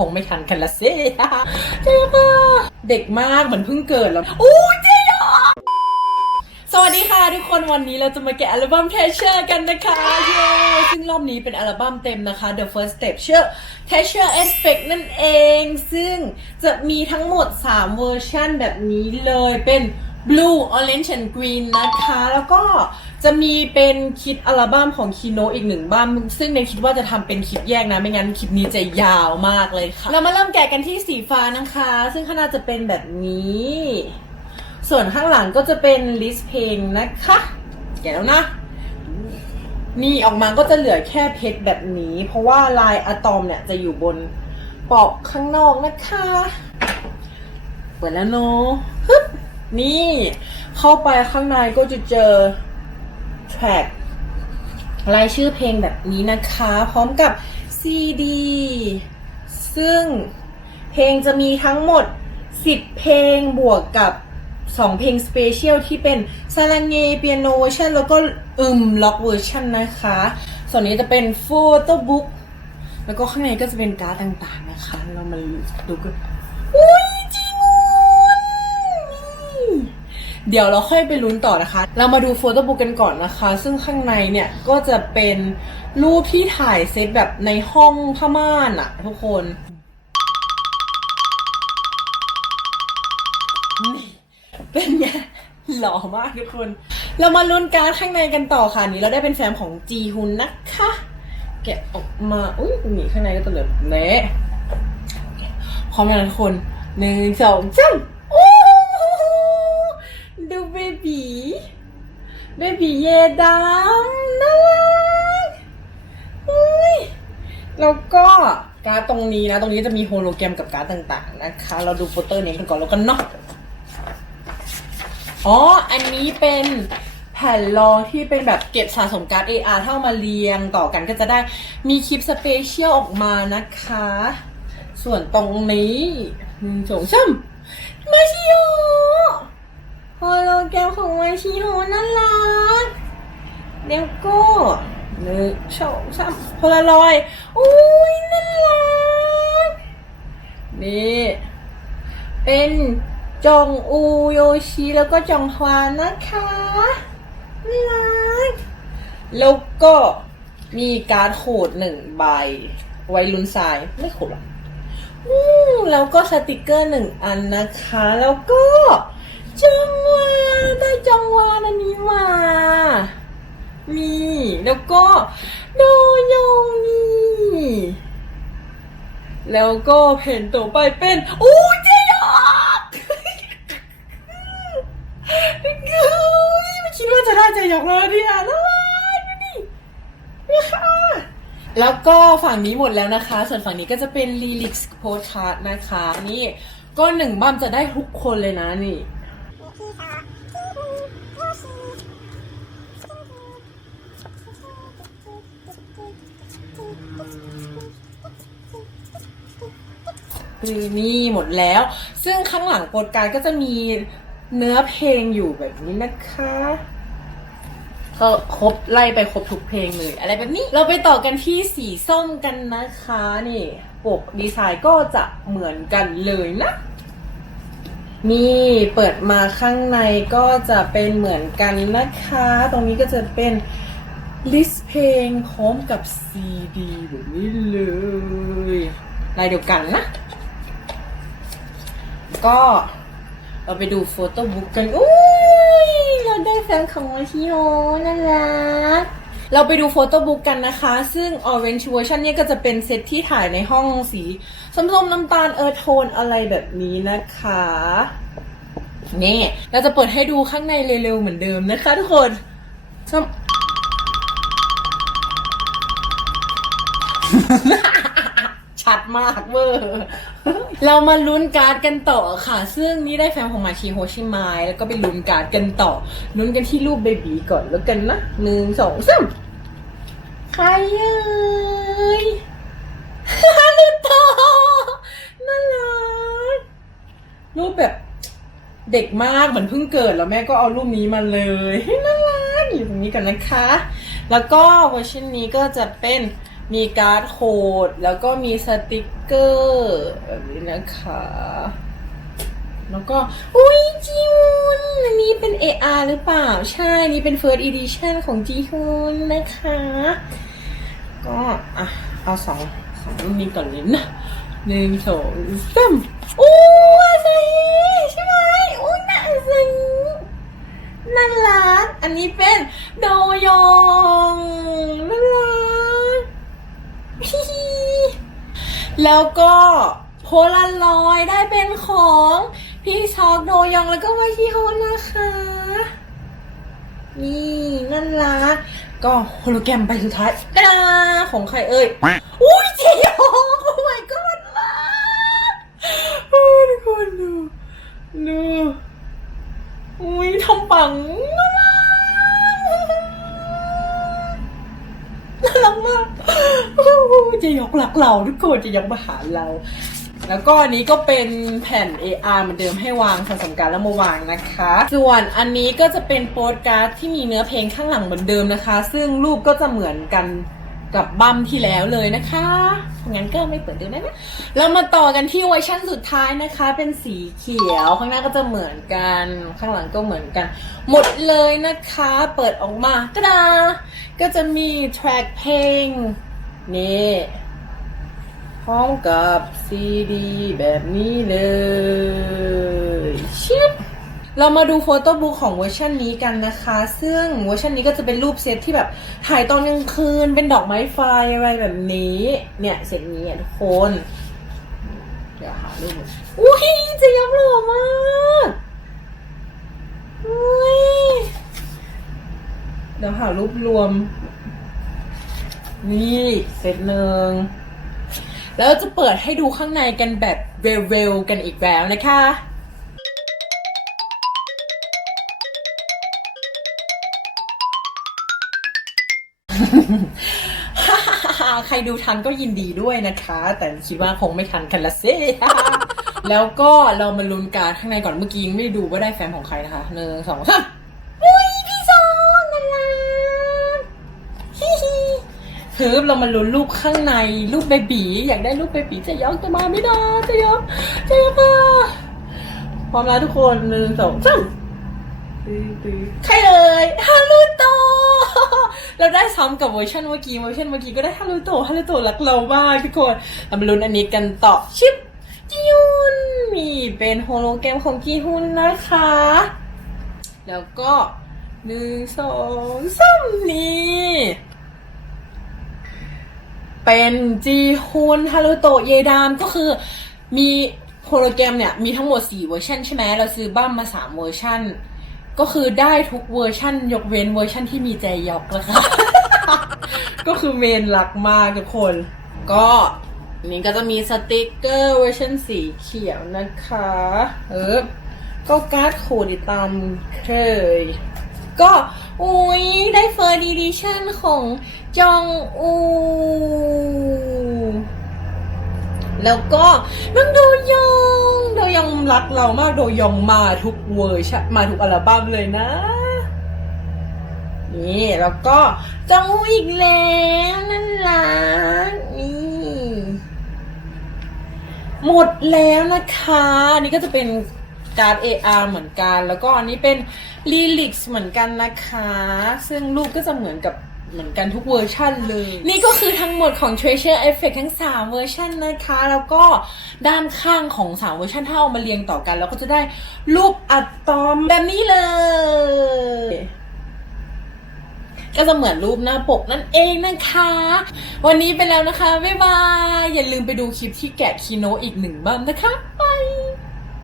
คงไม่ทันกันละเซ่เจ๊ปะเด็กมากเหมือนเพิ่งเกิดแล้วอู้เจ๊ยอสวัสดีค่ะทุกคนวันนี้เราจะมาแกะอัลบั้ม Treasure กันนะคะเย้ซึ่งรอบนี้เป็นอัลบั้มเต็มนะคะ The First Step ชื่อ Treasure Aspect นั่นเอง ซึ่งจะมีทั้งหมด 3 เวอร์ชันแบบนี้เลยเป็น Blue Orange and Green นะคะ แล้วก็ จะมีเป็นคิดอัลบั้มของคีโนอีกหนึ่งบ้ามซึ่งในคิดว่าจะทำเป็นคลิปแยกนะ ไม่งั้นคลิปนี้จะยาวมากเลยค่ะ เรามาเริ่มแกะกันที่สีฟ้านะคะ ซึ่งข้างหน้าจะเป็นแบบนี้ ส่วนข้างหลังก็จะเป็นลิสต์เพลงนะคะ แกะแล้วนะ นี่ออกมาก็จะเหลือแค่เพชรแบบนี้ เพราะว่าลายอะตอมเนี่ยจะอยู่บนปอกข้างนอกนะคะเปิดแล้วเนาะฮึบนี่ เข้าไปข้างในก็จะเจอ แทร็กรายชื่อเพลงแบบนี้นะคะ พร้อมกับซีดีซึ่งเพลงจะมีทั้งหมด 10 เพลงบวกกับ 2 เพลงสเปเชียลที่เป็นซาลังเงเปียโนเวอร์ชันแล้วก็อึมล็อกเวอร์ชันนะคะ ส่วนนี้จะเป็นโฟโต้บุ๊กแล้วก็ข้างในก็จะเป็นการ์ดต่างๆนะคะ เรามาดูกัน เดี๋ยวเราค่อยไปลุ้นต่อนะคะ เรามาดูโฟโต้บุ๊กกันก่อนนะคะ ซึ่งข้างในเนี่ยก็จะเป็นรูปที่ถ่ายเซตแบบในห้องผ้าม่านอะทุกคนนี่เป็นไงหล่อมากทุกคน เรามาลุ้นการดข้างในกันต่อค่ะนี่เราได้เป็นแฟมของจีฮุนนะคะ แกะออกมาอุ้ยนี่ข้างในก็จะเหลือแบบนี้พร้อมแล้วทุกคนหนึ่งสองสาม เบบีเยดำน่ารักอุ้ยแล้วก็การ์ดตรงนี้นะ ตรงนี้จะมีโฮโลแกรมกับการ์ดต่างๆนะคะ เราดูโฟโต้นี้กันก่อนแล้วกันเนาะอ๋อ อันนี้เป็นแผ่นรองที่เป็นแบบเก็บสะสมการ์ด AR เท่ามาเรียงต่อกันก็จะได้มีคลิปสเปเชียลออกมานะคะ ส่วนตรงนี้หนึ่งสองสามมาชิโอโฮโลแกรมของมาชิโอน่ารัก แล้วก็หนึ่งสองสามโพลารอยอุ้ยน่ารักนี่เป็นจองอูโยชิแล้วก็จองฮวานนะคะน่ารักแล้วก็มีการ์ดโขดหนึ่งใบ ไว้ลุ้นทรายไม่โขดหรอกอืมแล้วก็สติกเกอร์หนึ่งอันนะคะ แล้วก็จองวาได้จองวานอันนี้มา นี่แล้วก็โดโยนี่แล้วก็เพนต่อไปเป็นอู้เจยอกเฮ้ยไม่คิดว่าจะได้เจยอกเลยเนี่ยน่ารักดูดินี่ค่ะแล้วก็ฝั่งนี้หมดแล้วนะคะ ส่วนฝั่งนี้ก็จะเป็น l y r i c s Postcard นะคะ นี่ก็หนึ่งบัมจะได้ทุกคนเลยนะนี่ คือนี่หมดแล้ว ซึ่งข้างหลังโปรดการก็จะมีเนื้อเพลงอยู่แบบนี้นะคะก็ครบไล่ไปครบทุกเพลงเลย อะไรแบบนี้เราไปต่อกันที่สีส้มกันนะคะนี่ปกดีไซน์ก็จะเหมือนกันเลยนะนี่เปิดมาข้างในก็จะเป็นเหมือนกันนะคะ ตรงนี้ก็จะเป็นลิสต์เพลงพร้อมกับซีดีแบบนี้เลยลายเดียวกันนะ ก็เราไปดูโฟโต้บุ๊กกันอุ้ยเราได้แฟนของมาชิโอน่ารักเราไปดูโฟโต้บุ๊กกันนะคะ ซึ่ง Orange Version เนี่ยก็จะเป็นเซตที่ถ่ายในห้องสีส้มๆน้ำตาลเออโทนอะไรแบบนี้นะคะ นี่ เราจะเปิดให้ดูข้างในเร็วๆเหมือนเดิมนะคะทุกคนส้มชัดมากเวอร์ เรามาลุ้นการ์ดกันต่อค่ะ ซึ่งนี่ได้แฟนของมาชีโฮชิมายแล้วก็ไปลุ้นการ์ดกันต่อ ลุ้นกันที่รูปเบบีก่อนแล้วกันนะหนึ่งสองสามใครเอ่ยฮารุโตน่ารักรูปแบบเด็กมากเหมือนเพิ่งเกิดแล้วแม่ก็เอารูปนี้มาเลยน่ารักอยู่ตรงนี้กันนะคะ แล้วก็เวอร์ชันนี้ก็จะเป็น มีการ์ดโค้ดแล้วก็มีสติกเกอร์แบบนี้นะคะ แล้วก็ อุ้ยจีฮุนอันนี้เป็น AR หรือเปล่า ใช่นี่เป็น First Edition ของจีฮุนนะคะ ก็อะเอาสองสองนนี้ก่อนเลยนะหนึ่งสองสามโอ้อาซาฮิใช่ไหมโอ้น่าอาซาฮิน่ารักอันนี้เป็นโดยองน่ารัก ฮิฮิ แล้วก็โพลารอยด์ได้เป็นของพี่ช็อกโดยองแล้วก็วาชิโฮนะคะ นี่น่ารักก็โฮโลแกรมไปสุดท้ายกระดาของใครเอ่ย อุ้ยเจียองโอ้ my god รักโอ้ยทุกคนดู ดู อุ้ยทำปังน่ารักน่ารักมากโอ้โหเจะยกรักเราทุกคนจะยกมาหาเรา แล้วก็อันนี้ก็เป็นแผ่น AR เหมือนเดิมให้วางผสมกันแล้วมาวางนะคะ ส่วนอันนี้ก็จะเป็นโปสการ์ดที่มีเนื้อเพลงข้างหลังเหมือนเดิมนะคะ ซึ่งรูปก็จะเหมือนกันกับบัมที่แล้วเลยนะคะงั้นก็ไม่เปิดดูได้ไหมเรามาต่อกันที่เวอร์ชันสุดท้ายนะคะ เป็นสีเขียว ข้างหน้าก็จะเหมือนกัน ข้างหลังก็เหมือนกัน หมดเลยนะคะ เปิดออกมากระดาก็จะมีแทร็กเพลง นี่พร้อมกับซีดีแบบนี้เลยชิปเรามาดูโฟโต้บุ๊กของเวอร์ชันนี้กันนะคะ ซึ่งเวอร์ชันนี้ก็จะเป็นรูปเซตที่แบบถ่ายตอนกลางคืน เป็นดอกไม้ไฟอะไรแบบนี้ เนี่ยเซตนี้ทุกคน เดี๋ยวหารูปอุ้ยเจะยับหล่อมากอุ้ยเดี๋ยวหารูปรวม นี่เซตหนึ่งแล้วจะเปิดให้ดูข้างในกันแบบเร็วๆกันอีกแล้วนะคะใครดูทันก็ยินดีด้วยนะคะ แต่คิดว่าคงไม่ทันกันละเซ่แล้วก็เรามาลุ้นการข้างในก่อนเมื่อกี้ไม่ด้ดูว่าได้แฟนของใครนะคะหนึ่งสองสาม คือเรามาลุ้นรูปข้างในรูปเบบีอยากได้รูปเบบีจะยอกจะมาไม่ได้จะยอกจะยอกอะพร้อมแล้วทุกคนหนึ่งสองสามใครเอ่ยฮารุโตเราได้ซ้ำกับเวอร์ชันเมื่อกี้เวอร์ชันเมื่อกี้ก็ได้ฮารุโตฮารุโตรักเรามากทุกคนเรามาลุ้นอันนี้กันต่อชิปจิยุนนี่เป็นโฮโลแกรมของกีฮุนนะคะ แล้วก็หนึ่งสองสามนี่ เป็นจีฮุนฮารุโตะเยดามก็คือมีโฮโลแกรมเนี่ย มีทั้งหมด 4 เวอร์ชันใช่ไหมเราซื้อบ้ามมา 3 เวอร์ชันก็คือได้ทุกเวอร์ชันยกเว้นเวอร์ชันที่มีใจยอกนะคะ ก็คือเมนรักมากทุกคน ก็นี่ก็จะมีสติกเกอร์เวอร์ชันสีเขียวนะคะ เออ ก็การ์ดโคดิตามเคย ก็ อุ้ยได้เฟอร์ดีดิชั่นของจองอู แล้วก็น้องโดยองโดยองรักเรามากโดยองมาทุกเวอร์ชันมาทุกอัลบั้มเลยนะ นี่แล้วก็จองอูอีกแล้วนั่นรักนี่หมดแล้วนะคะอันนี้ก็จะเป็นการ์ด AR เหมือนกัน แล้วก็อันนี้เป็น l y r i c s เหมือนกันนะคะ ซึ่งรูปก็จะเหมือนกับ เหมือนกันทุกเวอร์ชันเลย นี่ก็คือทั้งหมดของ Treasure Effect ทั้ง 3 เวอร์ชันนะคะ แล้วก็ด้านข้างของ 3 เวอร์ชันถ้าเอามาเรียงต่อกันแล้วก็จะได้รูปอะตอมแบบนี้เลย ก็จะเหมือนรูปหน้าปกนั่นเองนะคะ วันนี้ไปแล้วนะคะ บ๊ายบาย อย่าลืมไปดูคลิปที่แกะคีโนอีกหนึ่งบ้างนะคะ บาย